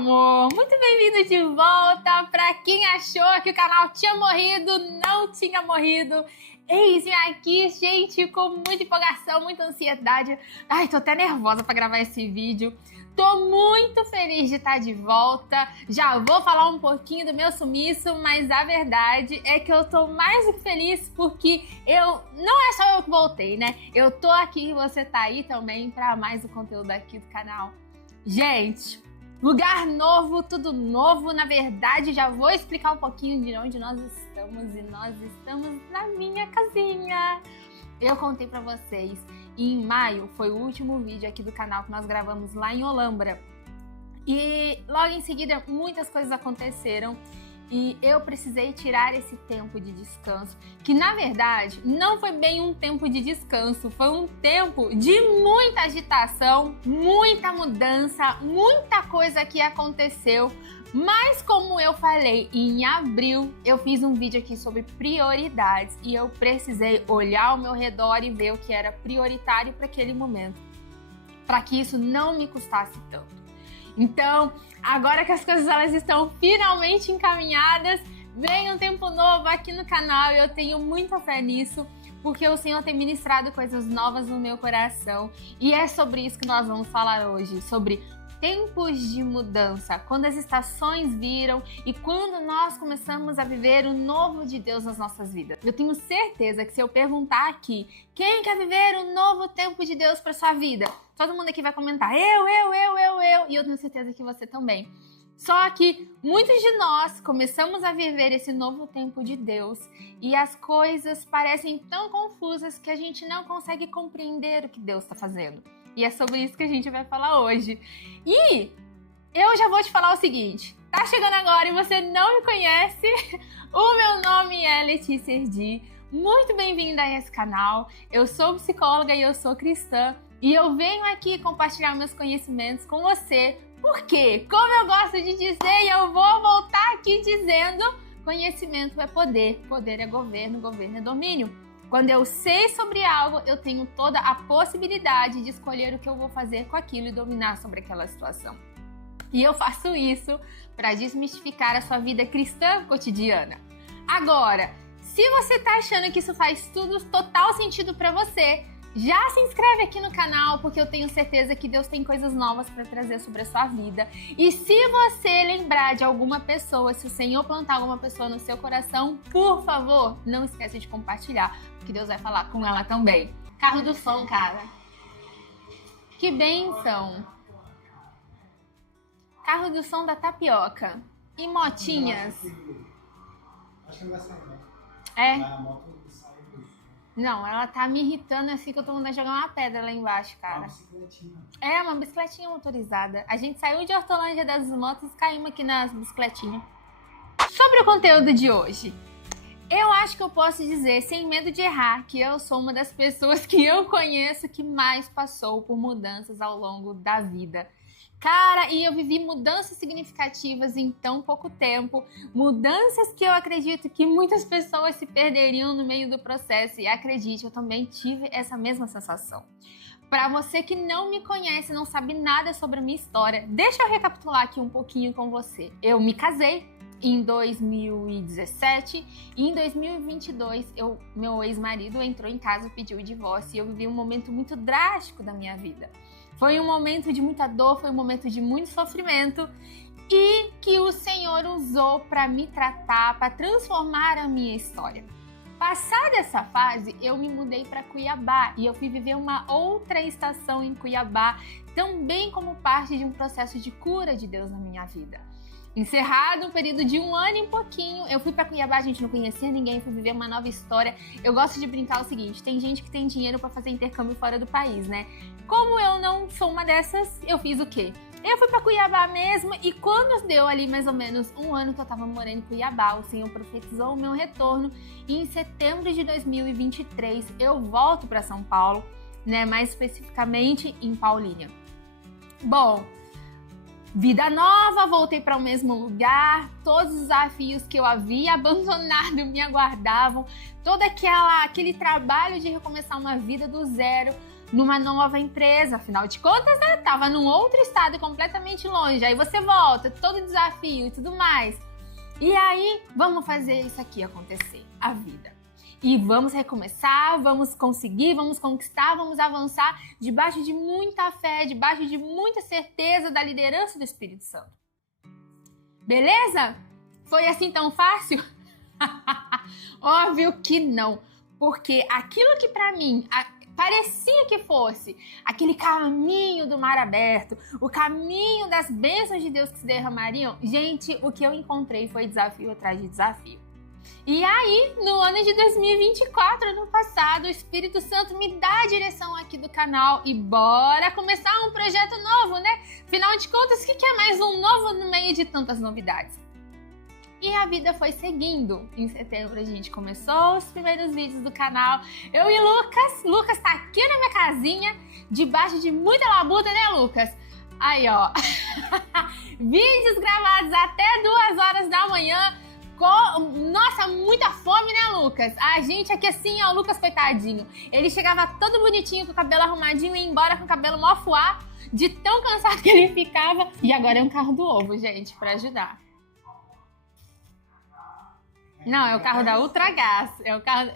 amor! Muito bem-vindo de volta! Para quem achou que o canal tinha morrido, não tinha morrido. Eis-me aqui, gente, com muita empolgação, muita ansiedade. Ai, tô até nervosa para gravar esse vídeo. Tô muito feliz de estar de volta. Já vou falar um pouquinho do meu sumiço, mas a verdade é que eu tô mais do que feliz porque não é só eu que voltei, né? Eu tô aqui e você tá aí também para mais o conteúdo aqui do canal. Gente, lugar novo, tudo novo. Na verdade, já vou explicar um pouquinho de onde nós estamos. E nós estamos na minha casinha. Eu contei pra vocês, e em maio foi o último vídeo aqui do canal que nós gravamos lá em Olambra. E logo em seguida muitas coisas aconteceram e eu precisei tirar esse tempo de descanso, que na verdade não foi bem um tempo de descanso, foi um tempo de muita agitação, muita mudança, muita coisa que aconteceu. Mas como eu falei, em abril eu fiz um vídeo aqui sobre prioridades e eu precisei olhar ao meu redor e ver o que era prioritário para aquele momento, para que isso não me custasse tanto. Então, agora que as coisas elas estão finalmente encaminhadas, vem um tempo novo aqui no canal e eu tenho muita fé nisso, porque o Senhor tem ministrado coisas novas no meu coração e é sobre isso que nós vamos falar hoje, sobre tempos de mudança, quando as estações viram e quando nós começamos a viver o novo de Deus nas nossas vidas. Eu tenho certeza que se eu perguntar aqui, quem quer viver o novo tempo de Deus para sua vida? Todo mundo aqui vai comentar, eu, e eu tenho certeza que você também. Só que muitos de nós começamos a viver esse novo tempo de Deus e as coisas parecem tão confusas que a gente não consegue compreender o que Deus está fazendo. E é sobre isso que a gente vai falar hoje. E eu já vou te falar o seguinte, tá chegando agora e você não me conhece, o meu nome é Letícia Erdi, muito bem-vinda a esse canal. Eu sou psicóloga e eu sou cristã e eu venho aqui compartilhar meus conhecimentos com você, porque, como eu gosto de dizer e eu vou voltar aqui dizendo, conhecimento é poder, poder é governo, governo é domínio. Quando eu sei sobre algo, eu tenho toda a possibilidade de escolher o que eu vou fazer com aquilo e dominar sobre aquela situação. E eu faço isso para desmistificar a sua vida cristã cotidiana. Agora, se você está achando que isso faz tudo total sentido para você, já se inscreve aqui no canal, porque eu tenho certeza que Deus tem coisas novas para trazer sobre a sua vida. E se você lembrar de alguma pessoa, se o Senhor plantar alguma pessoa no seu coração, por favor, não esqueça de compartilhar, porque Deus vai falar com ela também. Carro do som, cara. Que bênção. Carro do som da tapioca. E motinhas. Acho que não vai sair, né? É? A moto sai do... Não, ela tá me irritando assim que eu tô mandando jogar uma pedra lá embaixo, cara. Uma bicicletinha. É, uma bicicletinha motorizada. A gente saiu de Hortolândia das motos e caímos aqui nas bicicletinhas. Sobre o conteúdo de hoje, eu acho que eu posso dizer, sem medo de errar, que eu sou uma das pessoas que eu conheço que mais passou por mudanças ao longo da vida. Cara, e eu vivi mudanças significativas em tão pouco tempo, mudanças que eu acredito que muitas pessoas se perderiam no meio do processo, e acredite, eu também tive essa mesma sensação. Para você que não me conhece, não sabe nada sobre a minha história, deixa eu recapitular aqui um pouquinho com você. Eu me casei em 2017 e em 2022 meu ex-marido entrou em casa e pediu o divórcio e eu vivi um momento muito drástico da minha vida. Foi um momento de muita dor, foi um momento de muito sofrimento e que o Senhor usou para me tratar, para transformar a minha história. Passada essa fase, eu me mudei para Cuiabá e eu fui viver uma outra estação em Cuiabá, também como parte de um processo de cura de Deus na minha vida. Encerrado um período de 1 ano e pouquinho, eu fui para Cuiabá, a gente não conhecia ninguém, fui viver uma nova história. Eu gosto de brincar o seguinte, tem gente que tem dinheiro para fazer intercâmbio fora do país, né? Como eu não sou uma dessas, eu fiz o quê? Eu fui para Cuiabá mesmo e quando deu ali mais ou menos 1 ano que eu tava morando em Cuiabá, o Senhor profetizou o meu retorno e em setembro de 2023 eu volto para São Paulo, né? Mais especificamente em Paulínia. Bom, vida nova, voltei para o mesmo lugar, todos os desafios que eu havia abandonado me aguardavam, todo aquele trabalho de recomeçar uma vida do zero, numa nova empresa, afinal de contas, né? Tava num outro estado completamente longe. Aí você volta, todo desafio e tudo mais. E aí, vamos fazer isso aqui acontecer, a vida. E vamos recomeçar, vamos conseguir, vamos conquistar, vamos avançar debaixo de muita fé, debaixo de muita certeza da liderança do Espírito Santo. Beleza? Foi assim tão fácil? Óbvio que não, porque aquilo que para mim parecia que fosse aquele caminho do mar aberto, o caminho das bênçãos de Deus que se derramariam, gente, o que eu encontrei foi desafio atrás de desafio. E aí, no ano de 2024, ano passado, o Espírito Santo me dá a direção aqui do canal e bora começar um projeto novo, né? Afinal de contas, o que é mais um novo no meio de tantas novidades? E a vida foi seguindo. Em setembro a gente começou os primeiros vídeos do canal. Eu e Lucas. Lucas tá aqui na minha casinha, debaixo de muita labuta, né, Lucas? Aí, ó. Vídeos gravados até 2 horas da manhã. Nossa, muita fome, né, Lucas? A gente aqui assim, ó, o Lucas, coitadinho. Ele chegava todo bonitinho, com o cabelo arrumadinho e ia embora com o cabelo mó fuá, de tão cansado que ele ficava. E agora é um carro do ovo, gente, pra ajudar. Não, é o carro da Ultragás. É o carro...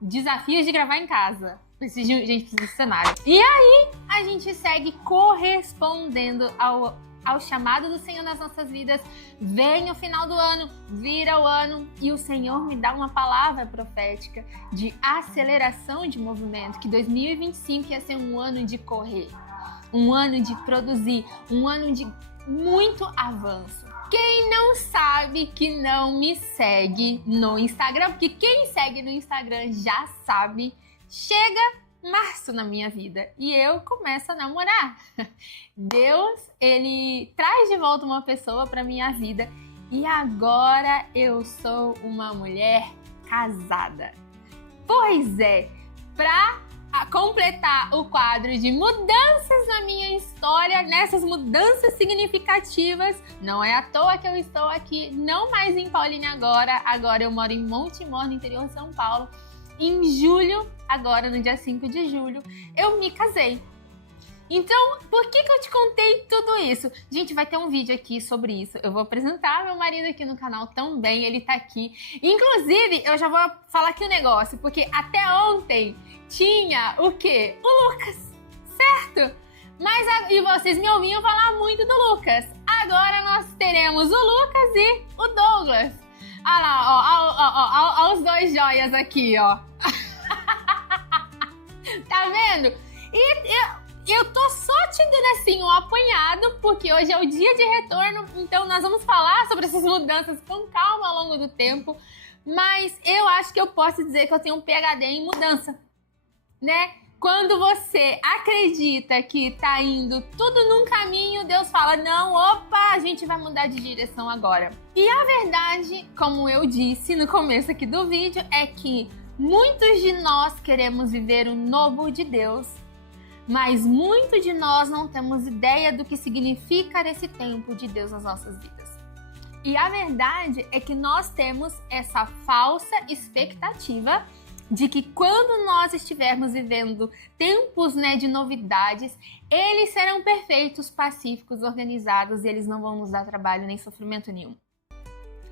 Desafios de gravar em casa. Gente, precisa de cenário. E aí, a gente segue correspondendo ao chamado do Senhor nas nossas vidas. Vem o final do ano, vira o ano e o Senhor me dá uma palavra profética de aceleração de movimento, que 2025 ia ser um ano de correr, um ano de produzir, um ano de muito avanço. Quem não sabe que não me segue no Instagram, porque quem segue no Instagram já sabe, chega março na minha vida e eu começo a namorar. Deus, ele traz de volta uma pessoa para minha vida e agora eu sou uma mulher casada. Pois é, para completar o quadro de mudanças na minha história, nessas mudanças significativas, não é à toa que eu estou aqui, não mais em Paulínia agora eu moro em Montemor, no interior de São Paulo. Em julho, agora no dia 5 de julho, eu me casei. Então, por que eu te contei tudo isso? Gente, vai ter um vídeo aqui sobre isso. Eu vou apresentar meu marido aqui no canal também, ele tá aqui. Inclusive, eu já vou falar aqui um negócio, porque até ontem tinha o quê? O Lucas, certo? E vocês me ouviam falar muito do Lucas. Agora nós teremos o Lucas e o Douglas. Olha lá, ó, os dois joias aqui, ó. Tá vendo? E eu tô só te dando assim um apanhado, porque hoje é o dia de retorno, então nós vamos falar sobre essas mudanças com calma ao longo do tempo, mas eu acho que eu posso dizer que eu tenho um PhD em mudança, né? Quando você acredita que tá indo tudo num caminho, Deus fala, não, opa, a gente vai mudar de direção agora. E a verdade, como eu disse no começo aqui do vídeo, é que muitos de nós queremos viver o novo de Deus, mas muitos de nós não temos ideia do que significa esse tempo de Deus nas nossas vidas. E a verdade é que nós temos essa falsa expectativa de que quando nós estivermos vivendo tempos, né, de novidades, eles serão perfeitos, pacíficos, organizados e eles não vão nos dar trabalho nem sofrimento nenhum.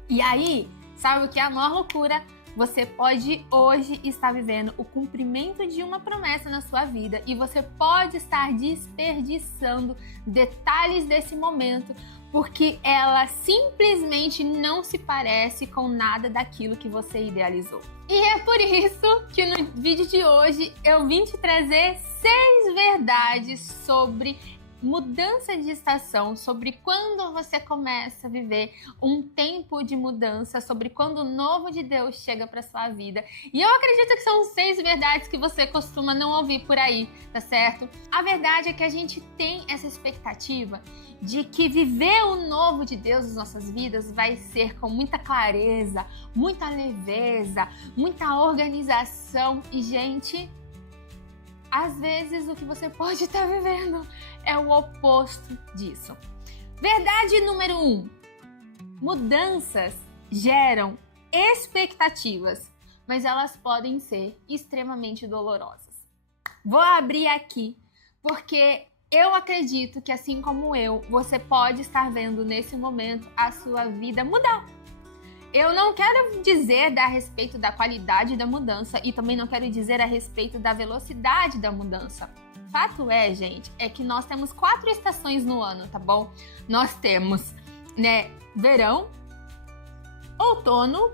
E aí, sabe o que é a maior loucura? Você pode hoje estar vivendo o cumprimento de uma promessa na sua vida e você pode estar desperdiçando detalhes desse momento porque ela simplesmente não se parece com nada daquilo que você idealizou. E é por isso que no vídeo de hoje eu vim te trazer 6 verdades sobre mudança de estação, sobre quando você começa a viver um tempo de mudança, sobre quando o novo de Deus chega para sua vida. E eu acredito que são 6 verdades que você costuma não ouvir por aí, tá certo? A verdade é que a gente tem essa expectativa de que viver o novo de Deus nas nossas vidas vai ser com muita clareza, muita leveza, muita organização e, gente, às vezes o que você pode estar vivendo é o oposto disso. Verdade número 1. Mudanças geram expectativas, mas elas podem ser extremamente dolorosas. Vou abrir aqui, porque eu acredito que assim como eu, você pode estar vendo nesse momento a sua vida mudar. Eu não quero dizer a respeito da qualidade da mudança e também não quero dizer a respeito da velocidade da mudança. Fato é, gente, é que nós temos 4 estações no ano, tá bom? Nós temos, verão, outono,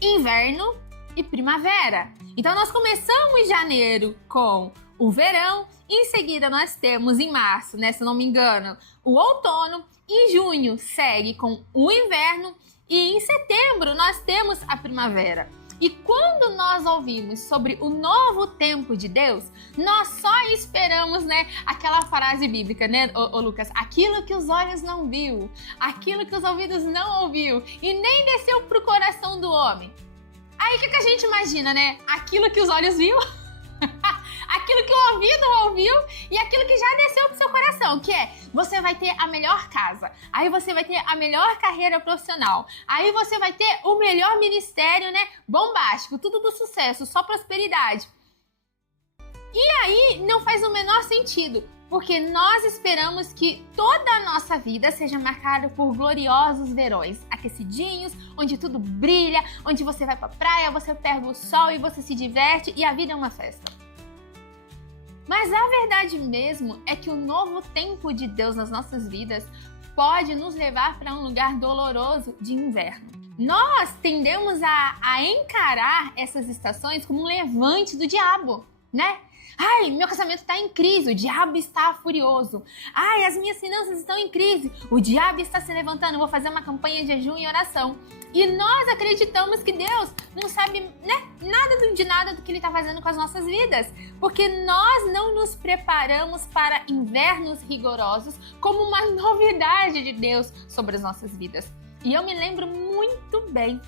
inverno e primavera. Então nós começamos janeiro com o verão, em seguida nós temos em março, se não me engano, o outono, em junho segue com o inverno e em setembro nós temos a primavera. E quando nós ouvimos sobre o novo tempo de Deus, nós só esperamos, aquela frase bíblica, ô Lucas? Aquilo que os olhos não viu, aquilo que os ouvidos não ouviu e nem desceu pro coração do homem. Aí o que a gente imagina, Aquilo que os olhos viu, aquilo que o ouvido ouviu e aquilo que já desceu pro seu coração, que é, você vai ter a melhor casa, aí você vai ter a melhor carreira profissional, aí você vai ter o melhor ministério, bombástico, tudo do sucesso, só prosperidade. E aí não faz o menor sentido, porque nós esperamos que toda a nossa vida seja marcada por gloriosos verões, aquecidinhos, onde tudo brilha, onde você vai pra praia, você pega o sol e você se diverte e a vida é uma festa. Mas a verdade mesmo é que o novo tempo de Deus nas nossas vidas pode nos levar para um lugar doloroso de inverno. Nós tendemos a encarar essas estações como um levante do diabo, Ai, meu casamento está em crise, o diabo está furioso. Ai, as minhas finanças estão em crise, o diabo está se levantando, vou fazer uma campanha de jejum e oração. E nós acreditamos que Deus não sabe nada do que Ele está fazendo com as nossas vidas, porque nós não nos preparamos para invernos rigorosos como uma novidade de Deus sobre as nossas vidas. E eu me lembro muito bem,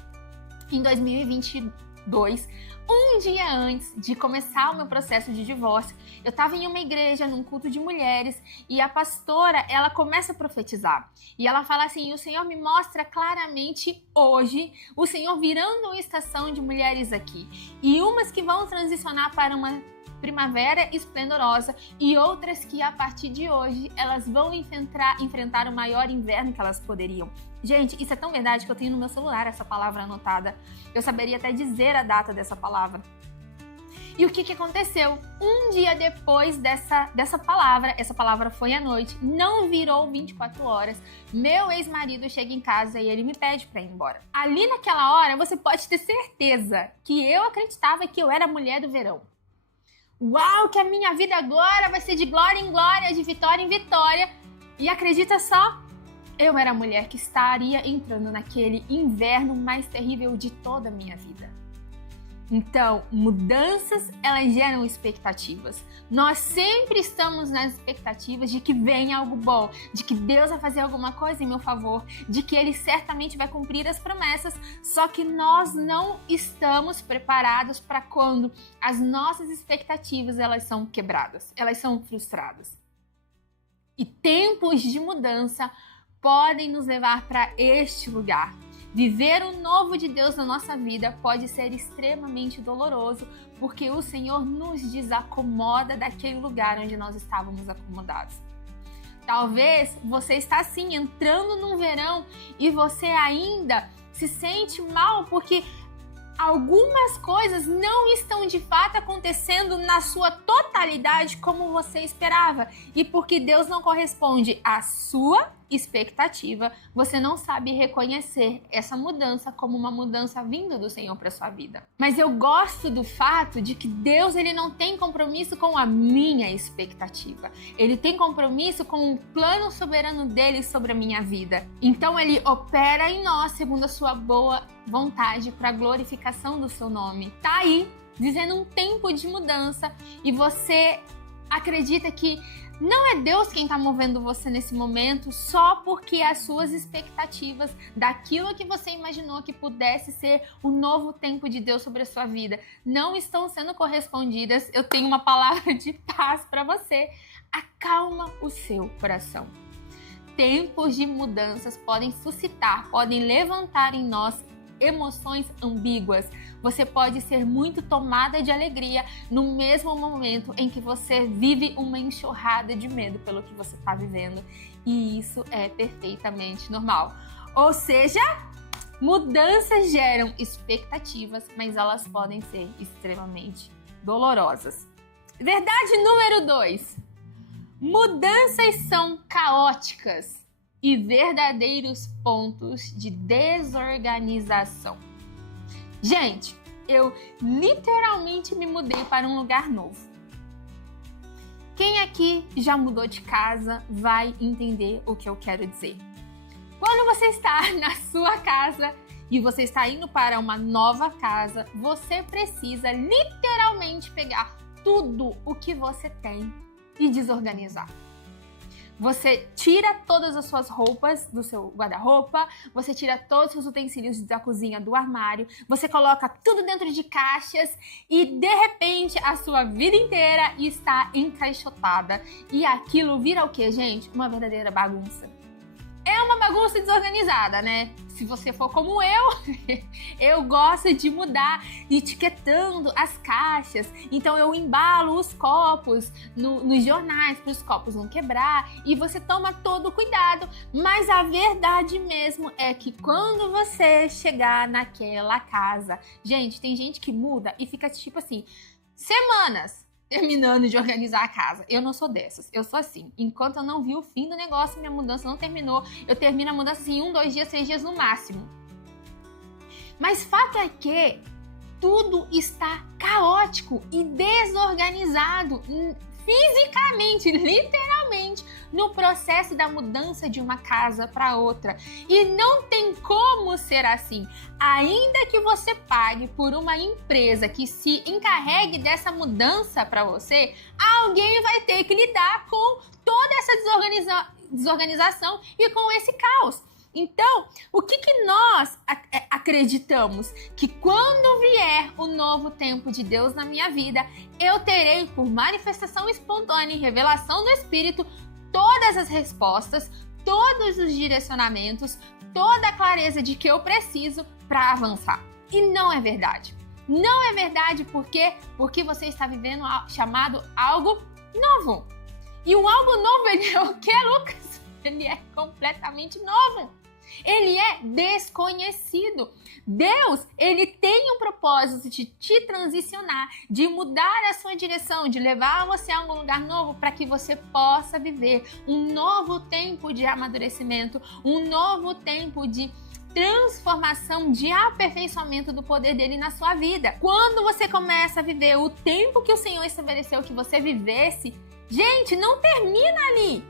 em 2022, um dia antes de começar o meu processo de divórcio, eu estava em uma igreja, num culto de mulheres, e a pastora, ela começa a profetizar. E ela fala assim, o Senhor me mostra claramente hoje, o Senhor virando uma estação de mulheres aqui. E umas que vão transicionar para uma primavera esplendorosa e outras que a partir de hoje elas vão enfrentar o maior inverno que elas poderiam. Gente, isso é tão verdade que eu tenho no meu celular essa palavra anotada. Eu saberia até dizer a data dessa palavra. E o que aconteceu? Um dia depois dessa palavra, essa palavra foi à noite, não virou 24 horas, meu ex-marido chega em casa e ele me pede para ir embora. Ali naquela hora, você pode ter certeza que eu acreditava que eu era a mulher do verão. Uau, que a minha vida agora vai ser de glória em glória, de vitória em vitória. E acredita só, eu era a mulher que estaria entrando naquele inverno mais terrível de toda a minha vida. Então, mudanças, elas geram expectativas. Nós sempre estamos nas expectativas de que venha algo bom, de que Deus vai fazer alguma coisa em meu favor, de que Ele certamente vai cumprir as promessas, só que nós não estamos preparados para quando as nossas expectativas, elas são quebradas, elas são frustradas. E tempos de mudança podem nos levar para este lugar. Viver o novo de Deus na nossa vida pode ser extremamente doloroso, porque o Senhor nos desacomoda daquele lugar onde nós estávamos acomodados. Talvez você está assim entrando num verão e você ainda se sente mal porque algumas coisas não estão de fato acontecendo na sua totalidade como você esperava. E porque Deus não corresponde à sua expectativa, você não sabe reconhecer essa mudança como uma mudança vinda do Senhor para sua vida. Mas eu gosto do fato de que Deus, ele não tem compromisso com a minha expectativa. Ele tem compromisso com o plano soberano dele sobre a minha vida. Então ele opera em nós segundo a sua boa vontade para a glorificação do seu nome. Tá aí, vivendo um tempo de mudança e você acredita que não é Deus quem está movendo você nesse momento só porque as suas expectativas daquilo que você imaginou que pudesse ser o novo tempo de Deus sobre a sua vida não estão sendo correspondidas. Eu tenho uma palavra de paz para você. Acalma o seu coração. Tempos de mudanças podem suscitar, podem levantar em nós emoções ambíguas. Você pode ser muito tomada de alegria no mesmo momento em que você vive uma enxurrada de medo pelo que você está vivendo. E isso é perfeitamente normal. Ou seja, mudanças geram expectativas, mas elas podem ser extremamente dolorosas. Verdade número 2. Mudanças são caóticas e verdadeiros pontos de desorganização. Gente, eu literalmente me mudei para um lugar novo. Quem aqui já mudou de casa vai entender o que eu quero dizer. Quando você está na sua casa e você está indo para uma nova casa, você precisa literalmente pegar tudo o que você tem e desorganizar. Você tira todas as suas roupas do seu guarda-roupa, você tira todos os seus utensílios da cozinha do armário, você coloca tudo dentro de caixas e, de repente, a sua vida inteira está encaixotada. E aquilo vira o quê, gente? Uma verdadeira bagunça. É uma bagunça desorganizada, né? Se você for como eu gosto de mudar etiquetando as caixas. Então eu embalo os copos nos jornais para os copos não quebrar e você toma todo o cuidado. Mas a verdade mesmo é que quando você chegar naquela casa, gente, tem gente que muda e fica tipo assim, semanas terminando de organizar a casa. Eu não sou dessas. Eu sou assim. Enquanto eu não vi o fim do negócio, minha mudança não terminou. Eu termino a mudança assim, 1, 2 dias, 3 dias no máximo. Mas fato é que tudo está caótico e desorganizado fisicamente, literalmente, no processo da mudança de uma casa para outra. E não tem como ser assim. Ainda que você pague por uma empresa que se encarregue dessa mudança para você, alguém vai ter que lidar com toda essa desorganização e com esse caos. Então, o que nós acreditamos? Que quando vier o novo tempo de Deus na minha vida, eu terei, por manifestação espontânea e revelação do Espírito, todas as respostas, todos os direcionamentos, toda a clareza de que eu preciso para avançar. E não é verdade. Não é verdade porque você está vivendo chamado algo novo. E o algo novo, ele é o que, Lucas? Ele é completamente novo. Ele é desconhecido. Deus, ele tem um propósito de te transicionar, de mudar a sua direção, de levar você a um lugar novo para que você possa viver um novo tempo de amadurecimento, um novo tempo de transformação, de aperfeiçoamento do poder dele na sua vida. Quando você começa a viver o tempo que o Senhor estabeleceu que você vivesse, gente, não termina ali.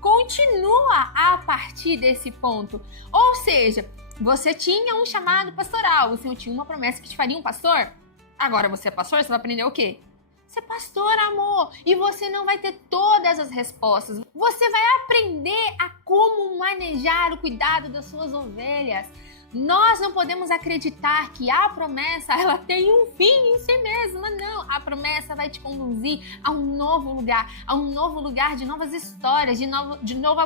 Continua a partir desse ponto. Ou seja, você tinha um chamado pastoral, o Senhor tinha uma promessa que te faria um pastor. Agora você é pastor, você vai aprender o quê? Ser pastor, amor. E você não vai ter todas as respostas. Você vai aprender a como manejar o cuidado das suas ovelhas. Nós não podemos acreditar que a promessa ela tem um fim em si mesma, não. A promessa vai te conduzir a um novo lugar de novas histórias, de novo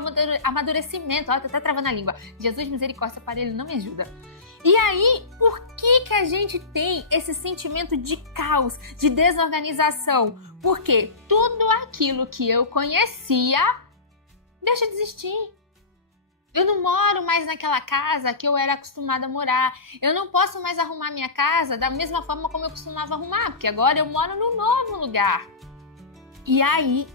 amadurecimento. Tá até travando a língua. Jesus, misericórdia, aparelho, não me ajuda. E aí, por que a gente tem esse sentimento de caos, de desorganização? Porque tudo aquilo que eu conhecia deixa de existir. Eu não moro mais naquela casa que eu era acostumada a morar. Eu não posso mais arrumar minha casa da mesma forma como eu costumava arrumar, porque agora eu moro num novo lugar. E aí,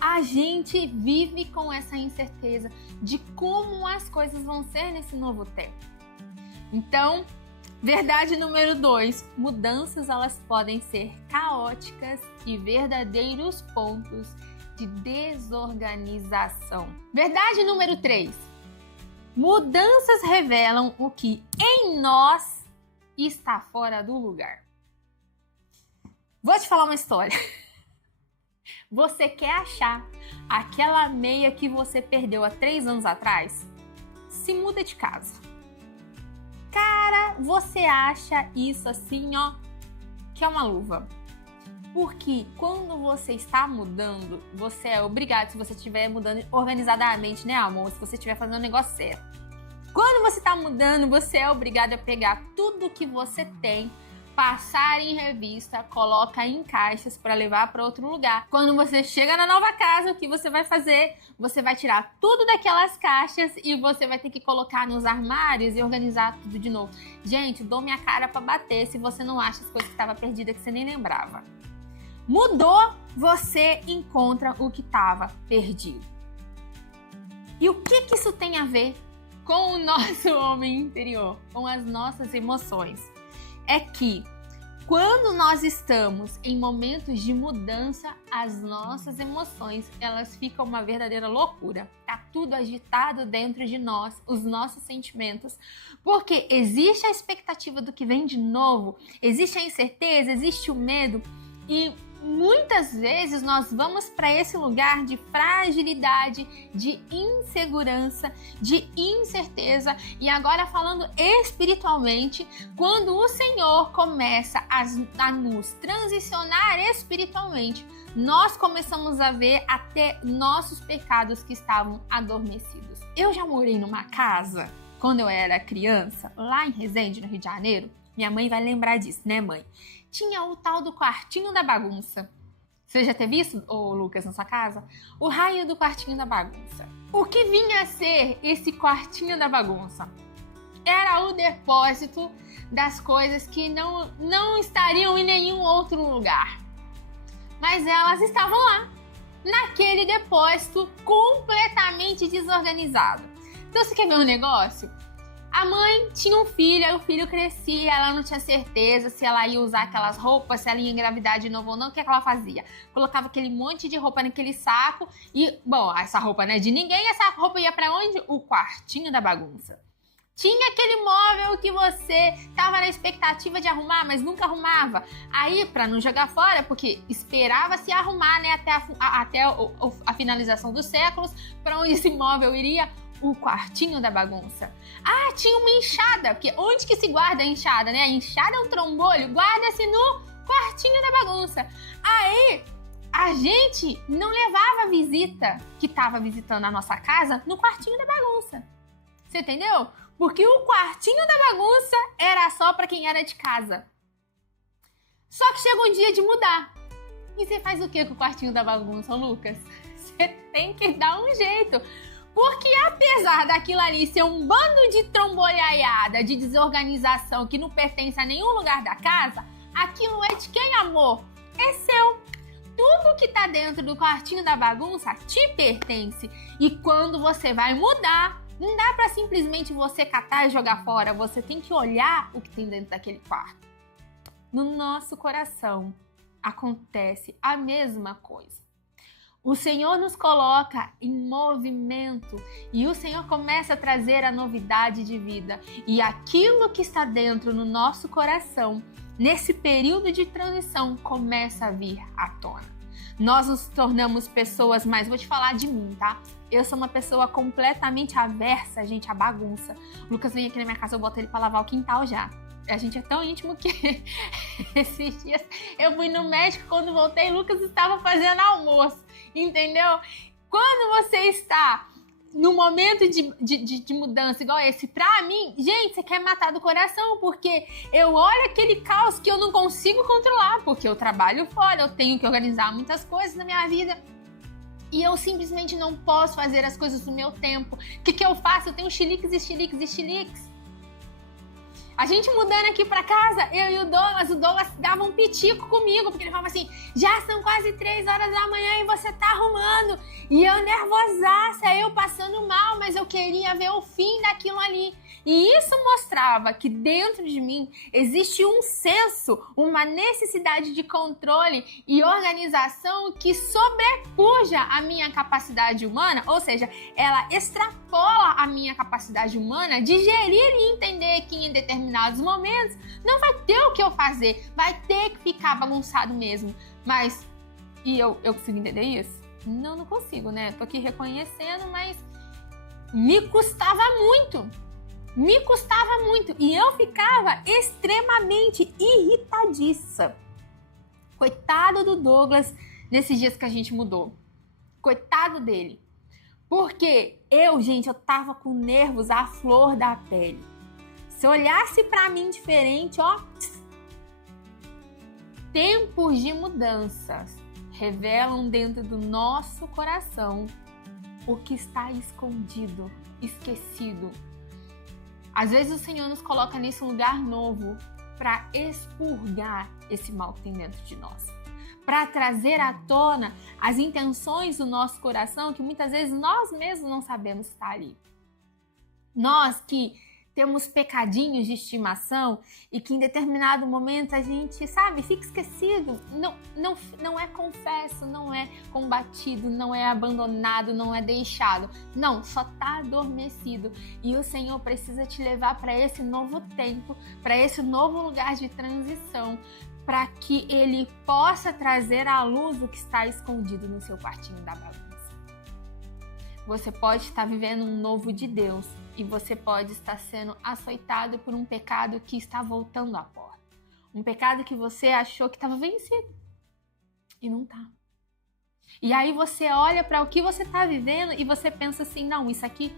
a gente vive com essa incerteza de como as coisas vão ser nesse novo tempo. Então, verdade número 2, mudanças elas podem ser caóticas e verdadeiros pontos de desorganização. Verdade número 3, mudanças revelam o que em nós está fora do lugar. Vou te falar uma história. Você quer achar aquela meia que você perdeu há 3 anos atrás? Se muda de casa. Cara, você acha isso assim, ó, que é uma luva. Porque quando você está mudando, você é obrigado, se você estiver mudando organizadamente, né, amor? Se você estiver fazendo o negócio certo. Quando você está mudando, você é obrigado a pegar tudo que você tem, passar em revista, coloca em caixas para levar para outro lugar. Quando você chega na nova casa, o que você vai fazer? Você vai tirar tudo daquelas caixas e você vai ter que colocar nos armários e organizar tudo de novo. Gente, dou minha cara para bater se você não acha as coisas que estavam perdidas que você nem lembrava. Mudou, você encontra o que estava perdido. E o que isso tem a ver com o nosso homem interior, com as nossas emoções? É que quando nós estamos em momentos de mudança, as nossas emoções, elas ficam uma verdadeira loucura. Tá tudo agitado dentro de nós, os nossos sentimentos, porque existe a expectativa do que vem de novo, existe a incerteza, existe o medo e muitas vezes nós vamos para esse lugar de fragilidade, de insegurança, de incerteza. E agora falando espiritualmente, quando o Senhor começa a nos transicionar espiritualmente, nós começamos a ver até nossos pecados que estavam adormecidos. Eu já morei numa casa, quando eu era criança, lá em Resende, no Rio de Janeiro. Minha mãe vai lembrar disso, né, mãe? Tinha o tal do quartinho da bagunça. Você já teve isso, Lucas, na sua casa? O raio do quartinho da bagunça. O que vinha a ser esse quartinho da bagunça? Era o depósito das coisas que não estariam em nenhum outro lugar. Mas elas estavam lá, naquele depósito completamente desorganizado. Então você quer ver um negócio? A mãe tinha um filho, aí o filho crescia, ela não tinha certeza se ela ia usar aquelas roupas, se ela ia engravidar de novo ou não. O que ela fazia? Colocava aquele monte de roupa naquele saco e, bom, essa roupa não é de ninguém, essa roupa ia pra onde? O quartinho da bagunça. Tinha aquele móvel que você tava na expectativa de arrumar, mas nunca arrumava. Aí, pra não jogar fora, porque esperava se arrumar, né, até a finalização dos séculos, pra onde esse móvel iria? O quartinho da bagunça. Ah, tinha uma enxada, porque onde que se guarda a enxada, né? A enxada é um trombolho, guarda-se no quartinho da bagunça. Aí, a gente não levava a visita que estava visitando a nossa casa no quartinho da bagunça. Você entendeu? Porque o quartinho da bagunça era só para quem era de casa. Só que chega um dia de mudar. E você faz o que com o quartinho da bagunça, Lucas? Você tem que dar um jeito. Porque apesar daquilo ali ser um bando de trombolhaiada, de desorganização que não pertence a nenhum lugar da casa, aquilo é de quem, amor? É seu. Tudo que tá dentro do quartinho da bagunça te pertence. E quando você vai mudar, não dá pra simplesmente você catar e jogar fora. Você tem que olhar o que tem dentro daquele quarto. No nosso coração acontece a mesma coisa. O Senhor nos coloca em movimento e o Senhor começa a trazer a novidade de vida. E aquilo que está dentro no nosso coração, nesse período de transição, começa a vir à tona. Nós nos tornamos pessoas, mas vou te falar de mim, tá? Eu sou uma pessoa completamente aversa, gente, à bagunça. O Lucas vem aqui na minha casa, eu boto ele pra lavar o quintal já. A gente é tão íntimo que esses dias eu fui no médico, quando voltei, o Lucas estava fazendo almoço, entendeu? Quando você está no momento de mudança igual esse, pra mim, gente, você quer matar do coração, porque eu olho aquele caos que eu não consigo controlar, porque eu trabalho fora, eu tenho que organizar muitas coisas na minha vida. E eu simplesmente não posso fazer as coisas no meu tempo. O que eu faço? Eu tenho chiliques e chiliques e chiliques. A gente mudando aqui pra casa, eu e o Douglas dava um pitico comigo, porque ele falava assim, já são quase 3 horas da manhã e você tá arrumando. E eu nervosaça, eu passando mal, mas eu queria ver o fim daquilo ali. E isso mostrava que dentro de mim existe um senso, uma necessidade de controle e organização que sobrepuja a minha capacidade humana, ou seja, ela extrapola a minha capacidade humana de gerir e entender que em determinados momentos não vai ter o que eu fazer, vai ter que ficar bagunçado mesmo. Mas, e eu consigo entender isso? Não consigo, né? Tô aqui reconhecendo, mas me custava muito. Me custava muito e eu ficava extremamente irritadiça. Coitado do Douglas nesses dias que a gente mudou. Coitado dele. Porque gente, eu tava com nervos à flor da pele. Se olhasse pra mim diferente, ó, tempos de mudanças revelam dentro do nosso coração o que está escondido, esquecido. Às vezes o Senhor nos coloca nesse lugar novo para expurgar esse mal que tem dentro de nós, para trazer à tona as intenções do nosso coração que muitas vezes nós mesmos não sabemos estar ali. Nós que temos pecadinhos de estimação e que em determinado momento a gente, sabe, fica esquecido, não é confesso, não é combatido, não é abandonado, não é deixado, não, só está adormecido. E o Senhor precisa te levar para esse novo tempo, para esse novo lugar de transição, para que Ele possa trazer à luz o que está escondido no seu quartinho da bagunça. Você pode estar vivendo um novo de Deus, e você pode estar sendo açoitado por um pecado que está voltando à porta. Um pecado que você achou que estava vencido. E não está. E aí você olha para o que você está vivendo e você pensa assim, não, isso aqui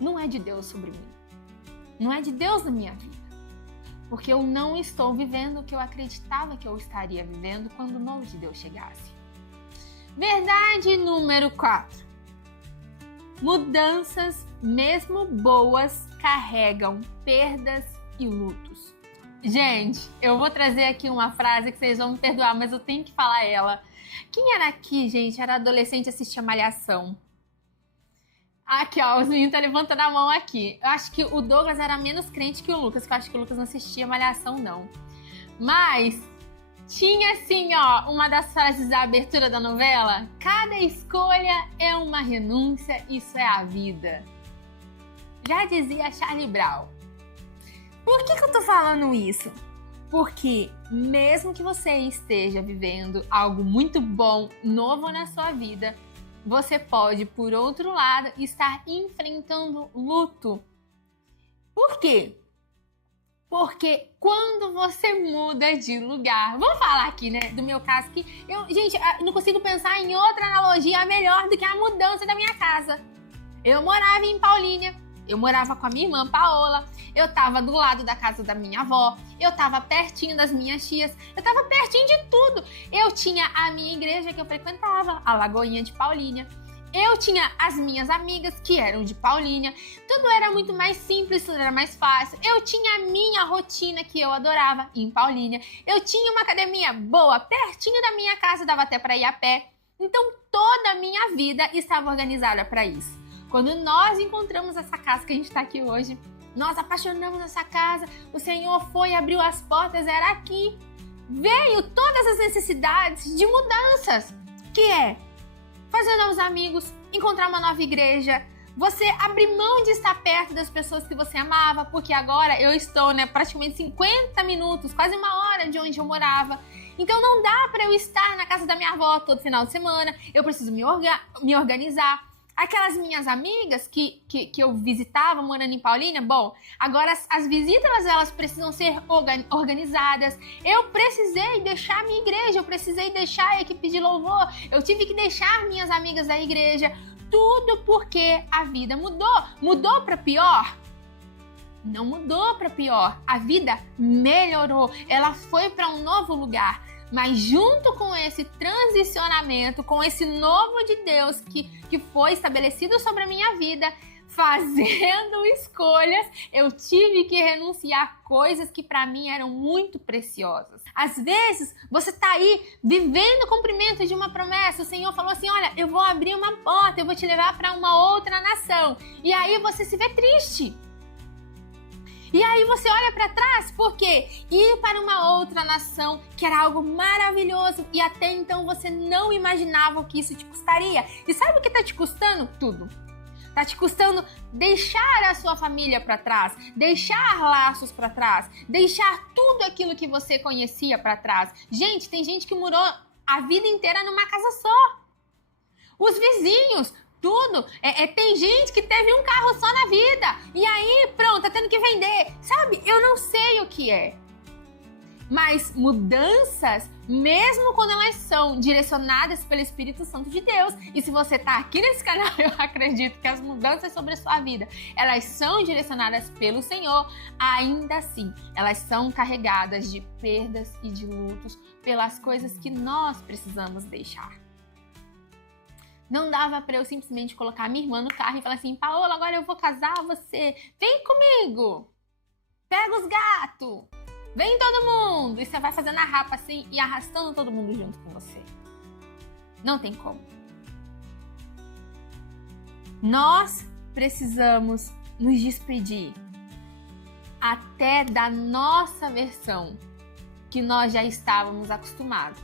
não é de Deus sobre mim. Não é de Deus na minha vida. Porque eu não estou vivendo o que eu acreditava que eu estaria vivendo quando o novo de Deus chegasse. Verdade número 4. Mudanças, mesmo boas, carregam perdas e lutos. Gente, eu vou trazer aqui uma frase que vocês vão me perdoar, mas eu tenho que falar ela. Quem era aqui, gente, era adolescente e assistia Malhação? Aqui, ó, os meninos estão levantando a mão aqui. Eu acho que o Douglas era menos crente que o Lucas, que eu acho que o Lucas não assistia Malhação, não. Mas tinha assim, ó, uma das frases da abertura da novela: cada escolha é uma renúncia, isso é a vida. Já dizia Charlie Brown. Por que eu tô falando isso? Porque mesmo que você esteja vivendo algo muito bom, novo na sua vida, você pode, por outro lado, estar enfrentando luto. Por quê? Porque quando você muda de lugar... Vamos falar aqui, né, do meu caso, que gente, não consigo pensar em outra analogia melhor do que a mudança da minha casa. Eu morava em Paulínia, eu morava com a minha irmã Paola, eu tava do lado da casa da minha avó, eu tava pertinho das minhas tias, eu tava pertinho de tudo. Eu tinha a minha igreja que eu frequentava, a Lagoinha de Paulínia. Eu tinha as minhas amigas que eram de Paulínia. Tudo era muito mais simples, tudo era mais fácil. Eu tinha a minha rotina que eu adorava em Paulínia. Eu tinha uma academia boa, pertinho da minha casa, dava até para ir a pé. Então toda a minha vida estava organizada para isso. Quando nós encontramos essa casa que a gente está aqui hoje, nós apaixonamos essa casa, o Senhor foi e abriu as portas, era aqui. Veio todas as necessidades de mudanças, que é fazer novos amigos, encontrar uma nova igreja, você abrir mão de estar perto das pessoas que você amava, porque agora eu estou, né, praticamente 50 minutos, quase uma hora de onde eu morava. Então não dá para eu estar na casa da minha avó todo final de semana, eu preciso me organizar. Aquelas minhas amigas que eu visitava morando em Paulínia, bom, agora as visitas elas precisam ser organizadas. Eu precisei deixar a minha igreja, eu precisei deixar a equipe de louvor, eu tive que deixar minhas amigas da igreja. Tudo porque a vida mudou. Mudou para pior? Não mudou para pior. A vida melhorou, ela foi para um novo lugar. Mas junto com esse transicionamento, com esse novo de Deus que foi estabelecido sobre a minha vida, fazendo escolhas, eu tive que renunciar a coisas que para mim eram muito preciosas. Às vezes, você está aí vivendo o cumprimento de uma promessa. O Senhor falou assim, olha, eu vou abrir uma porta, eu vou te levar para uma outra nação. E aí você se vê triste. E aí você olha para trás, porque ir para uma outra nação, que era algo maravilhoso, e até então você não imaginava o que isso te custaria. E sabe o que está te custando? Tudo. Está te custando deixar a sua família para trás, deixar laços para trás, deixar tudo aquilo que você conhecia para trás. Gente, tem gente que morou a vida inteira numa casa só. Os vizinhos... tudo. Tem gente que teve um carro só na vida. E aí, pronto, tá tendo que vender. Sabe? Eu não sei o que é. Mas mudanças, mesmo quando elas são direcionadas pelo Espírito Santo de Deus, e se você está aqui nesse canal, eu acredito que as mudanças sobre a sua vida, elas são direcionadas pelo Senhor, ainda assim, elas são carregadas de perdas e de lutos pelas coisas que nós precisamos deixar. Não dava para eu simplesmente colocar minha irmã no carro e falar assim: Paola, agora eu vou casar você, vem comigo, pega os gatos. Vem todo mundo! E você vai fazendo a rapa assim e arrastando todo mundo junto com você. Não tem como. Nós precisamos nos despedir até da nossa versão que nós já estávamos acostumados,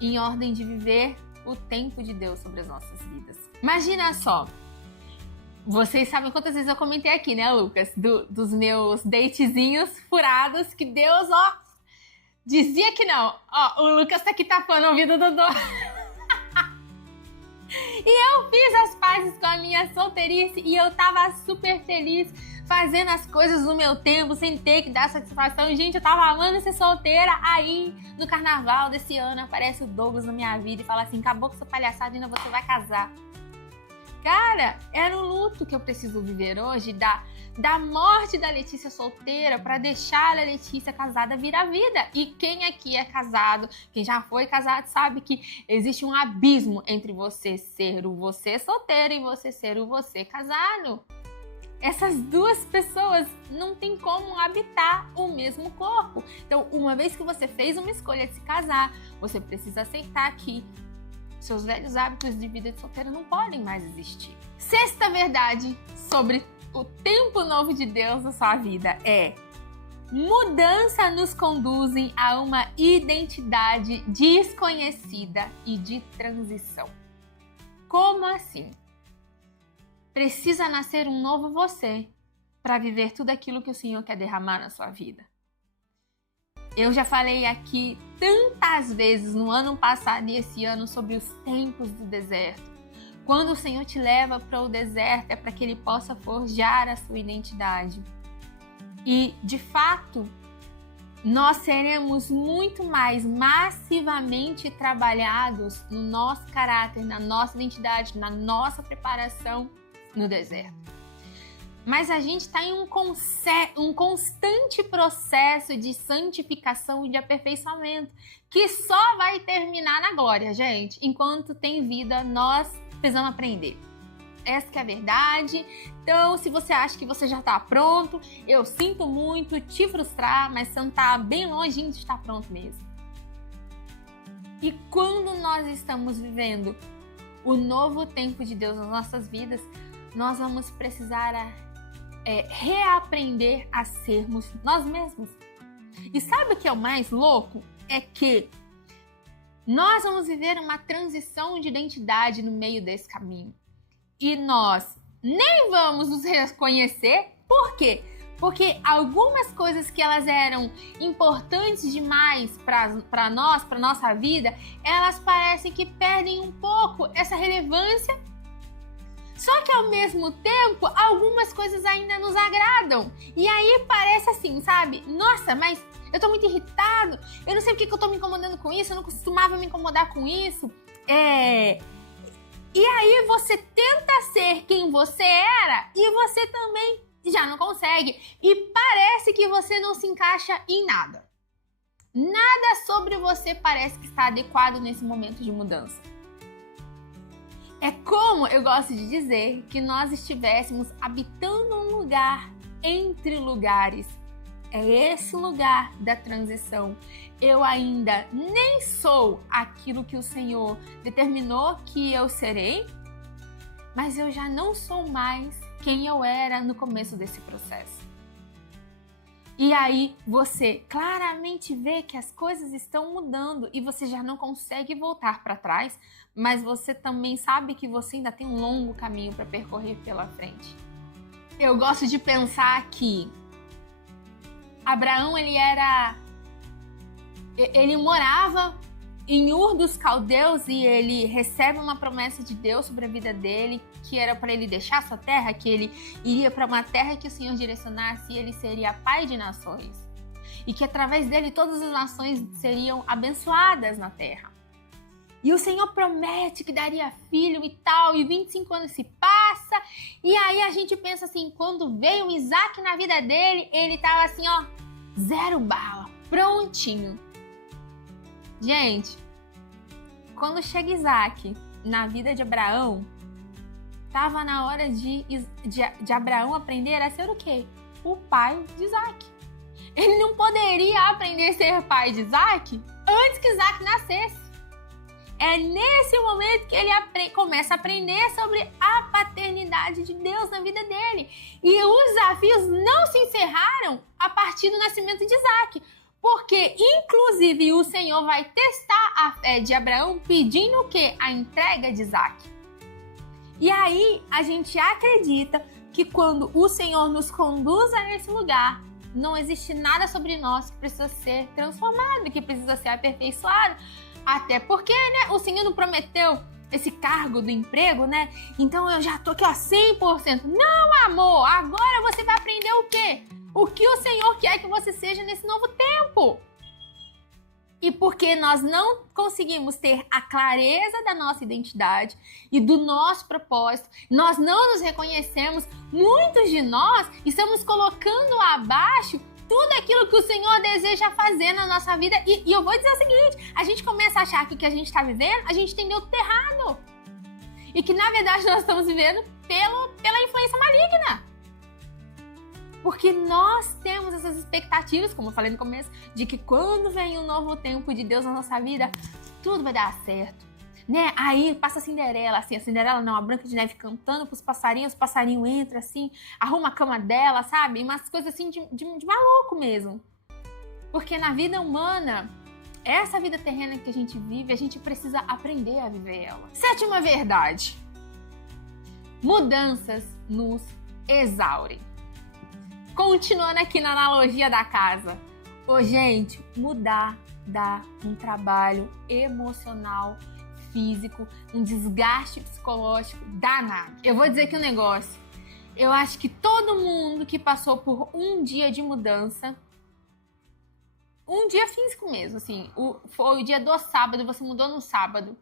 em ordem de viver o tempo de Deus sobre as nossas vidas. Imagina só. Vocês sabem quantas vezes eu comentei aqui, né, Lucas? Dos meus datezinhos furados, que Deus, ó, dizia que não. Ó, o Lucas tá aqui tapando o ouvido do Dodô. E eu fiz as pazes com a minha solteirice e eu tava super feliz, fazendo as coisas no meu tempo, sem ter que dar satisfação. Gente, eu tava amando ser solteira. Aí, no carnaval desse ano, aparece o Douglas na minha vida e fala assim: acabou com essa palhaçada, ainda você vai casar. Cara, era o luto que eu preciso viver hoje, da morte da Letícia solteira, para deixar a Letícia casada vir à vida. E quem aqui é casado, quem já foi casado, sabe que existe um abismo entre você ser o você solteiro e você ser o você casado. Essas duas pessoas não tem como habitar o mesmo corpo. Então, uma vez que você fez uma escolha de se casar, você precisa aceitar que seus velhos hábitos de vida de solteiro não podem mais existir. Sexta verdade sobre o tempo novo de Deus na sua vida é: mudança nos conduzem a uma identidade desconhecida e de transição. Como assim? Precisa nascer um novo você para viver tudo aquilo que o Senhor quer derramar na sua vida. Eu já falei aqui tantas vezes no ano passado e esse ano sobre os tempos do deserto. Quando o Senhor te leva para o deserto é para que Ele possa forjar a sua identidade. E, de fato, nós seremos muito mais massivamente trabalhados no nosso caráter, na nossa identidade, na nossa preparação no deserto. Mas a gente está em um constante processo de santificação e de aperfeiçoamento, que só vai terminar na glória, gente. Enquanto tem vida, nós precisamos aprender. Essa que é a verdade. Então, se você acha que você já está pronto, eu sinto muito te frustrar, mas você não está bem longe de estar pronto mesmo. E quando nós estamos vivendo o novo tempo de Deus nas nossas vidas, nós vamos precisar reaprender a sermos nós mesmos. E sabe o que é o mais louco? É que nós vamos viver uma transição de identidade no meio desse caminho. E nós nem vamos nos reconhecer. Por quê? Porque algumas coisas que elas eram importantes demais para nós, para nossa vida, elas parecem que perdem um pouco essa relevância. Só que ao mesmo tempo, algumas coisas ainda nos agradam. E aí parece assim, sabe? Nossa, mas eu tô muito irritado. Eu não sei por que eu tô me incomodando com isso. Eu não costumava me incomodar com isso. E aí você tenta ser quem você era e você também já não consegue. E parece que você não se encaixa em nada. Nada sobre você parece que está adequado nesse momento de mudança. É como eu gosto de dizer que nós estivéssemos habitando um lugar entre lugares. É esse lugar da transição. Eu ainda nem sou aquilo que o Senhor determinou que eu serei, mas eu já não sou mais quem eu era no começo desse processo. E aí você claramente vê que as coisas estão mudando e você já não consegue voltar para trás, mas você também sabe que você ainda tem um longo caminho para percorrer pela frente. Eu gosto de pensar que Abraão, ele morava em Ur dos Caldeus e ele recebe uma promessa de Deus sobre a vida dele, que era para ele deixar sua terra, que ele iria para uma terra que o Senhor direcionasse e ele seria pai de nações. e que através dele todas as nações seriam abençoadas na terra. E o Senhor promete que daria filho e tal, e 25 anos se passa, e aí a gente pensa assim, quando veio Isaac na vida dele, ele estava assim, ó, 0 bala, prontinho. Gente, quando chega Isaac na vida de Abraão, estava na hora de Abraão aprender a ser o quê? O pai de Isaac. Ele não poderia aprender a ser pai de Isaac antes que Isaac nascesse. É nesse momento que ele começa a aprender sobre a paternidade de Deus na vida dele. E os desafios não se encerraram a partir do nascimento de Isaac. Porque, inclusive, o Senhor vai testar a fé de Abraão pedindo o quê? A entrega de Isaac. E aí, a gente acredita que quando o Senhor nos conduz a esse lugar, não existe nada sobre nós que precisa ser transformado, que precisa ser aperfeiçoado. Até porque, né, o Senhor não prometeu esse cargo do emprego, né? Então eu já tô aqui, ó, 100%. Não, amor, agora você vai aprender o quê? O que o Senhor quer que você seja nesse novo tempo. E porque nós não conseguimos ter a clareza da nossa identidade e do nosso propósito, nós não nos reconhecemos, muitos de nós estamos colocando abaixo tudo aquilo que o Senhor deseja fazer na nossa vida. E eu vou dizer o seguinte, a gente começa a achar que o que a gente está vivendo, a gente entendeu tudo errado. E que, na verdade, nós estamos vivendo pela influência maligna. Porque nós temos essas expectativas, como eu falei no começo, de que quando vem um novo tempo de Deus na nossa vida, tudo vai dar certo. Né? Aí passa a Cinderela, assim, a Cinderela não, a Branca de Neve cantando pros passarinhos, os passarinhos entram assim, arruma a cama dela, sabe? Umas coisas assim de maluco mesmo. Porque na vida humana, essa vida terrena que a gente vive, a gente precisa aprender a viver ela. 7ª verdade. Mudanças nos exaurem. Continuando aqui na analogia da casa. Ô, gente, mudar dá um trabalho emocional, físico, um desgaste psicológico danado. Eu vou dizer aqui um negócio. Eu acho que todo mundo que passou por um dia de mudança, um dia físico mesmo, assim, foi o dia do sábado, você mudou no sábado.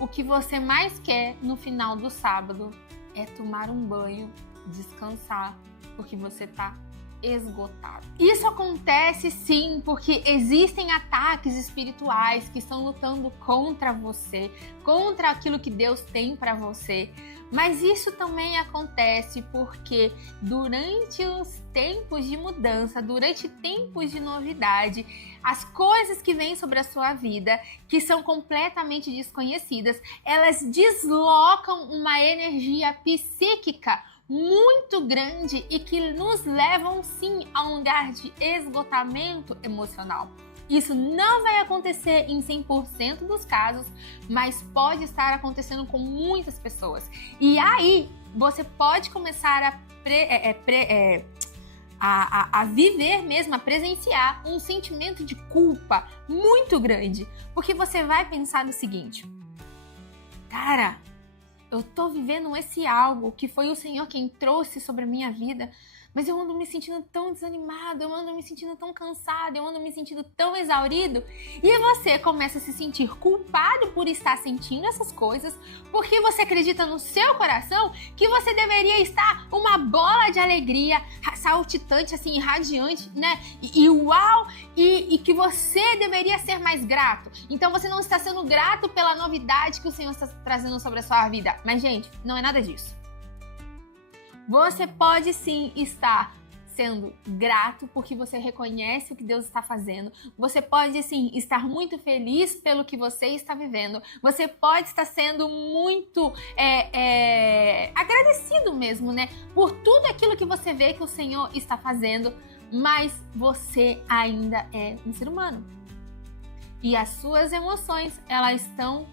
O que você mais quer no final do sábado é tomar um banho, descansar, porque você tá esgotado. Isso acontece sim, porque existem ataques espirituais que estão lutando contra você, contra aquilo que Deus tem para você. Mas isso também acontece porque durante os tempos de mudança, durante tempos de novidade, as coisas que vêm sobre a sua vida, que são completamente desconhecidas, elas deslocam uma energia psíquica muito grande e que nos levam sim a um lugar de esgotamento emocional. Isso não vai acontecer em 100% dos casos, mas pode estar acontecendo com muitas pessoas. E aí você pode começar a viver mesmo, a presenciar um sentimento de culpa muito grande, porque você vai pensar no seguinte: cara, eu tô vivendo esse algo que foi o Senhor quem trouxe sobre a minha vida, mas eu ando me sentindo tão desanimado, eu ando me sentindo tão cansado, eu ando me sentindo tão exaurido. E você começa a se sentir culpado por estar sentindo essas coisas, porque você acredita no seu coração que você deveria estar uma bola de alegria, saltitante, assim, radiante, né? E uau! E que você deveria ser mais grato. Então você não está sendo grato pela novidade que o Senhor está trazendo sobre a sua vida. Mas, gente, não é nada disso. Você pode sim estar sendo grato porque você reconhece o que Deus está fazendo. Você pode sim estar muito feliz pelo que você está vivendo. Você pode estar sendo muito agradecido mesmo, né? Por tudo aquilo que você vê que o Senhor está fazendo. Mas você ainda é um ser humano. E as suas emoções, elas estão,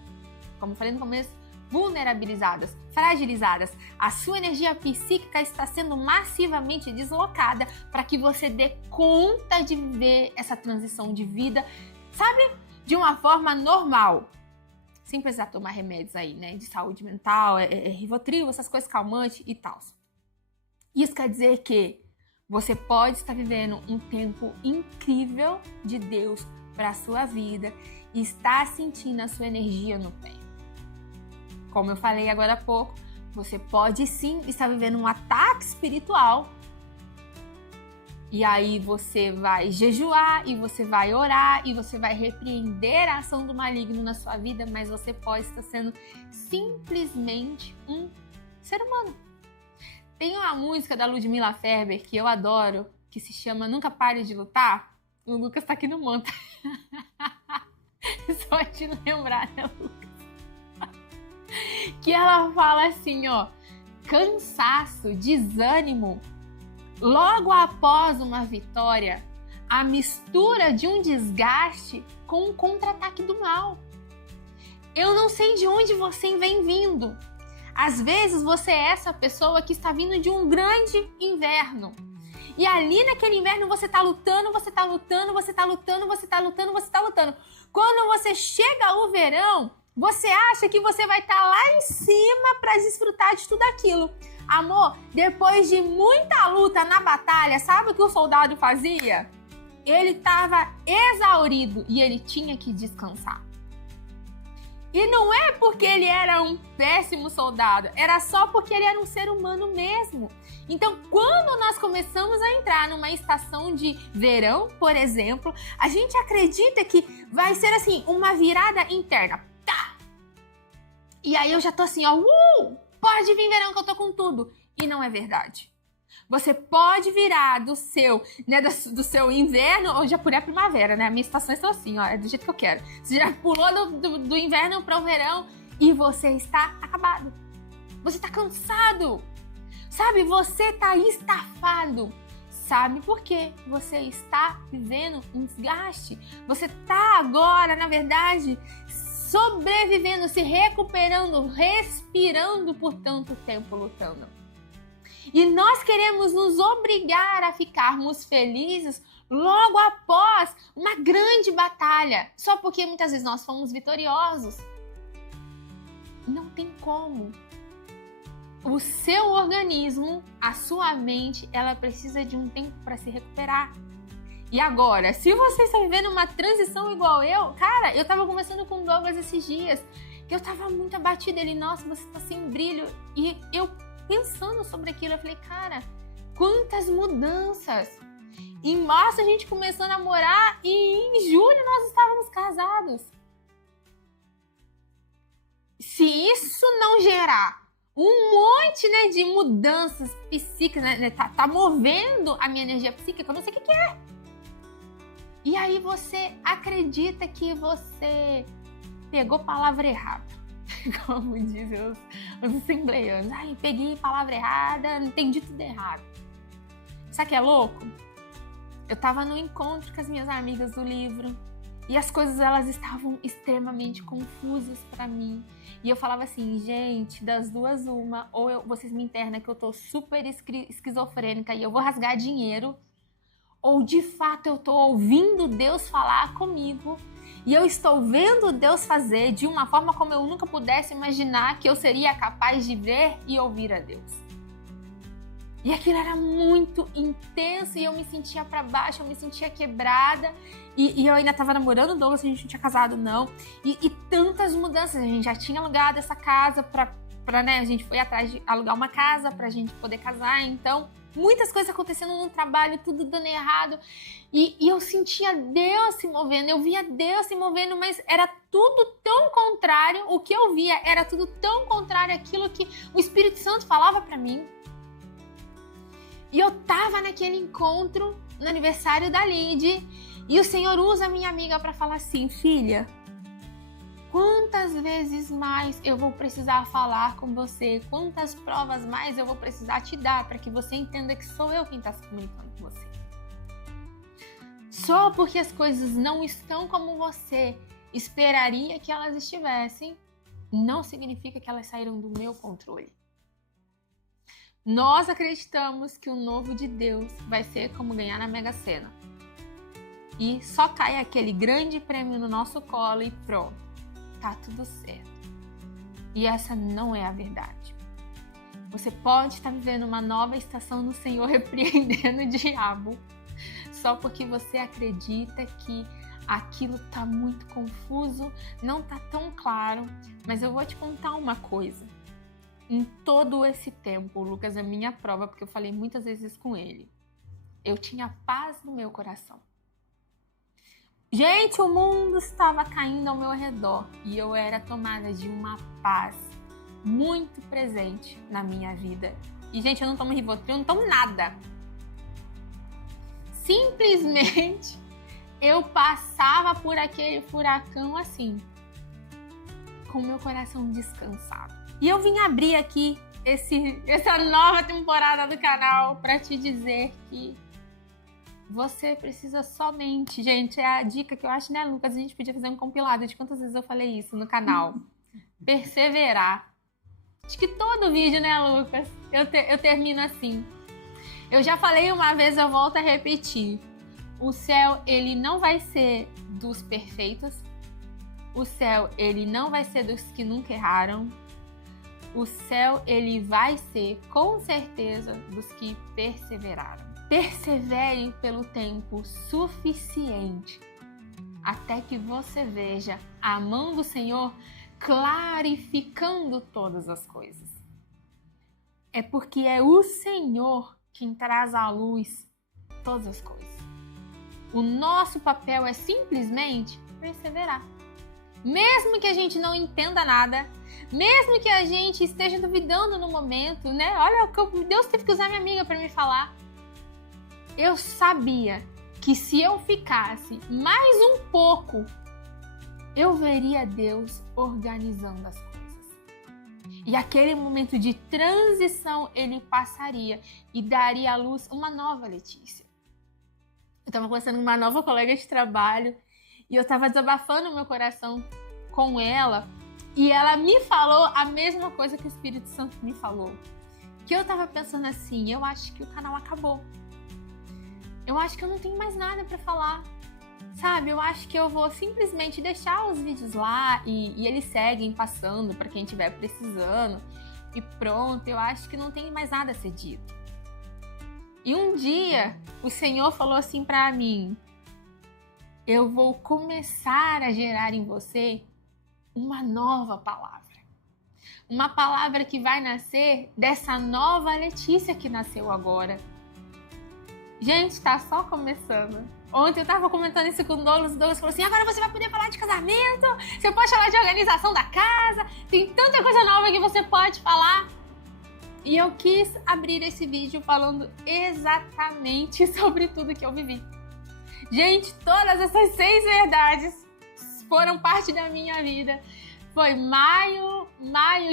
como eu falei no começo, vulnerabilizadas, fragilizadas. A sua energia psíquica está sendo massivamente deslocada para que você dê conta de viver essa transição de vida, sabe? De uma forma normal. Sem precisar tomar remédios aí, né? De saúde mental, Rivotril, essas coisas calmantes e tal. Isso quer dizer que Você pode estar vivendo um tempo incrível de Deus para a sua vida e estar sentindo a sua energia no pé. Como eu falei agora há pouco, você pode sim estar vivendo um ataque espiritual. E aí você vai jejuar, e você vai orar, e você vai repreender a ação do maligno na sua vida, mas você pode estar sendo simplesmente um ser humano. Tem uma música da Ludmilla Ferber que eu adoro, que se chama Nunca Pare de Lutar. O Lucas tá aqui no monte. Só te lembrar, né, Lucas? Que ela fala assim, ó, cansaço, desânimo, logo após uma vitória, a mistura de um desgaste com um contra-ataque do mal. Eu não sei de onde você vem vindo. Às vezes você é essa pessoa que está vindo de um grande inverno. E ali naquele inverno você está lutando, você está lutando, você está lutando, você está lutando, você está lutando. Quando você chega ao verão, você acha que você vai estar lá em cima para desfrutar de tudo aquilo. Amor, depois de muita luta na batalha, sabe o que o soldado fazia? Ele estava exaurido e ele tinha que descansar. E não é porque ele era um péssimo soldado, era só porque ele era um ser humano mesmo. Então, quando nós começamos a entrar numa estação de verão, por exemplo, a gente acredita que vai ser assim, uma virada interna. Tá! E aí eu já tô assim, ó, pode vir verão que eu tô com tudo. E não é verdade. Você pode virar do seu, né, do seu inverno, ou já por a primavera, né? A minha estação está assim, ó, é do jeito que eu quero. Você já pulou do inverno para o verão e você está acabado. Você está cansado. Sabe, você está estafado. Sabe por quê? Você está vivendo um desgaste. Você está agora, na verdade, sobrevivendo, se recuperando, respirando por tanto tempo lutando. E nós queremos nos obrigar a ficarmos felizes logo após uma grande batalha, só porque muitas vezes nós fomos vitoriosos. Não tem como. O seu organismo, a sua mente, ela precisa de um tempo para se recuperar. E agora, se você está vivendo uma transição igual eu, cara, eu estava conversando com o Douglas esses dias, que eu estava muito abatida. Ele, nossa, você está sem brilho. E eu pensando sobre aquilo, eu falei, cara, quantas mudanças! Em março a gente começou a namorar e em julho nós estávamos casados. Se isso não gerar um monte, né, de mudanças psíquicas, né, tá movendo a minha energia psíquica, eu não sei o que é. E aí você acredita que você pegou palavra errada. Como dizem os assembleianos. Ai, peguei a palavra errada, entendi tudo errado. Sabe o que é louco? Eu tava no encontro com as minhas amigas do livro e as coisas, elas estavam extremamente confusas pra mim. E eu falava assim, gente, das duas uma, ou vocês me internam que eu tô super esquizofrênica e eu vou rasgar dinheiro, ou de fato eu tô ouvindo Deus falar comigo e eu estou vendo Deus fazer de uma forma como eu nunca pudesse imaginar que eu seria capaz de ver e ouvir a Deus. E aquilo era muito intenso e eu me sentia pra baixo, eu me sentia quebrada. E eu ainda tava namorando o Douglas, a gente não tinha casado não. E tantas mudanças, a gente já tinha alugado essa casa né, a gente foi atrás de alugar uma casa pra gente poder casar, então muitas coisas acontecendo no trabalho, tudo dando errado. E eu sentia Deus se movendo, eu via Deus se movendo, mas era tudo tão contrário, o que eu via era tudo tão contrário àquilo que o Espírito Santo falava pra mim. E eu tava naquele encontro, no aniversário da Lid, e o Senhor usa a minha amiga pra falar assim, filha, quantas vezes mais eu vou precisar falar com você? Quantas provas mais eu vou precisar te dar para que você entenda que sou eu quem está se comunicando com você? Só porque as coisas não estão como você esperaria que elas estivessem, não significa que elas saíram do meu controle. Nós acreditamos que o novo de Deus vai ser como ganhar na Mega Sena. E só cai aquele grande prêmio no nosso colo e pronto. Tá tudo certo. E essa não é a verdade. Você pode estar vivendo uma nova estação no Senhor, repreendendo o diabo, só porque você acredita que aquilo está muito confuso, não está tão claro. Mas eu vou te contar uma coisa. Em todo esse tempo, o Lucas é minha prova, porque eu falei muitas vezes com ele. Eu tinha paz no meu coração. Gente, o mundo estava caindo ao meu redor e eu era tomada de uma paz muito presente na minha vida. E, gente, eu não tomo Rivotril, eu não tomo nada. Simplesmente eu passava por aquele furacão assim, com o meu coração descansado. E eu vim abrir aqui essa nova temporada do canal para te dizer que você precisa somente... Gente, é a dica que eu acho, né, Lucas? A gente podia fazer um compilado de quantas vezes eu falei isso no canal. Perseverar. Acho que todo vídeo, né, Lucas? Eu termino assim. Eu já falei uma vez, eu volto a repetir. O céu, ele não vai ser dos perfeitos. O céu, ele não vai ser dos que nunca erraram. O céu, ele vai ser, com certeza, dos que perseveraram. Persevere pelo tempo suficiente até que você veja a mão do Senhor clarificando todas as coisas. É porque é o Senhor quem traz à luz todas as coisas. O nosso papel é simplesmente perseverar. Mesmo que a gente não entenda nada, mesmo que a gente esteja duvidando no momento, né? Olha, Deus teve que usar minha amiga para me falar. Eu sabia que se eu ficasse mais um pouco, eu veria Deus organizando as coisas. E aquele momento de transição, ele passaria e daria à luz uma nova Letícia. Eu estava conversando com uma nova colega de trabalho e eu estava desabafando o meu coração com ela e ela me falou a mesma coisa que o Espírito Santo me falou. Que eu estava pensando assim, eu acho que o canal acabou. Eu acho que eu não tenho mais nada para falar, sabe? Eu acho que eu vou simplesmente deixar os vídeos lá e eles seguem passando para quem estiver precisando e pronto. Eu acho que não tem mais nada a ser dito. E um dia o Senhor falou assim para mim: eu vou começar a gerar em você uma nova palavra. Uma palavra que vai nascer dessa nova Letícia que nasceu agora. Gente, tá só começando. Ontem eu tava comentando isso com o Douglas falou assim, agora você vai poder falar de casamento, você pode falar de organização da casa, tem tanta coisa nova que você pode falar. E eu quis abrir esse vídeo falando exatamente sobre tudo que eu vivi. Gente, todas essas 6 verdades foram parte da minha vida. Foi maio,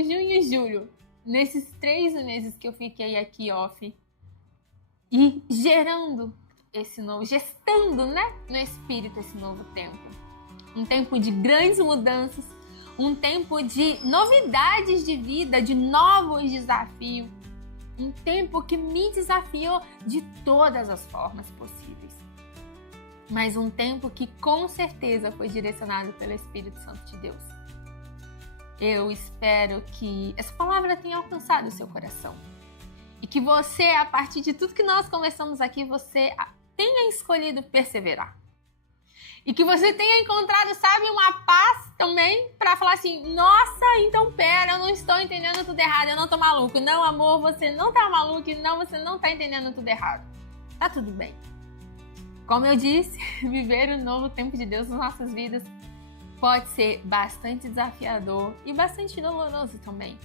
junho e julho. Nesses 3 meses que eu fiquei aqui off. E gerando esse novo, gestando, né, no espírito esse novo tempo. Um tempo de grandes mudanças, um tempo de novidades de vida, de novos desafios. Um tempo que me desafiou de todas as formas possíveis. Mas um tempo que com certeza foi direcionado pelo Espírito Santo de Deus. Eu espero que essa palavra tenha alcançado o seu coração. E que você, a partir de tudo que nós conversamos aqui, você tenha escolhido perseverar. E que você tenha encontrado, sabe, uma paz também para falar assim, nossa, então pera, eu não estou entendendo tudo errado, eu não tô maluco. Não, amor, você não tá maluco, não, você não tá entendendo tudo errado. Tá tudo bem. Como eu disse, viver o novo tempo de Deus nas nossas vidas pode ser bastante desafiador e bastante doloroso também.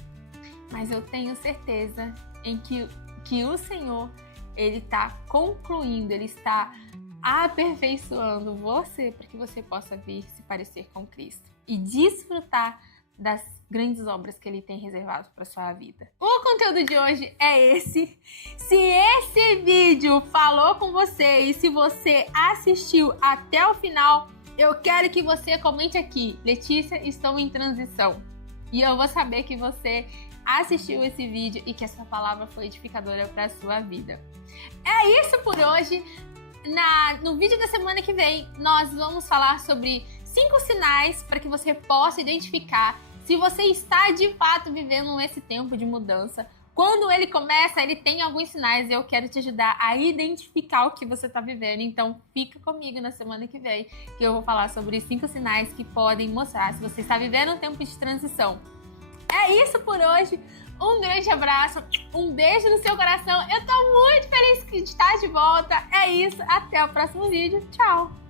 Mas eu tenho certeza em que o Senhor, Ele está concluindo, Ele está aperfeiçoando você para que você possa vir se parecer com Cristo e desfrutar das grandes obras que Ele tem reservado para sua vida. O conteúdo de hoje é esse. Se esse vídeo falou com você e se você assistiu até o final, eu quero que você comente aqui, Letícia, estou em transição. E eu vou saber que você assistiu esse vídeo e que essa palavra foi edificadora para a sua vida. É isso por hoje. No vídeo da semana que vem, nós vamos falar sobre 5 sinais para que você possa identificar se você está de fato vivendo esse tempo de mudança Quando ele começa, ele tem alguns sinais e eu quero te ajudar a identificar o que você está vivendo. Então, fica comigo na semana que vem, que eu vou falar sobre 5 sinais que podem mostrar se você está vivendo um tempo de transição. É isso por hoje. Um grande abraço, um beijo no seu coração. Eu tô muito feliz de estar de volta. É isso, até o próximo vídeo. Tchau!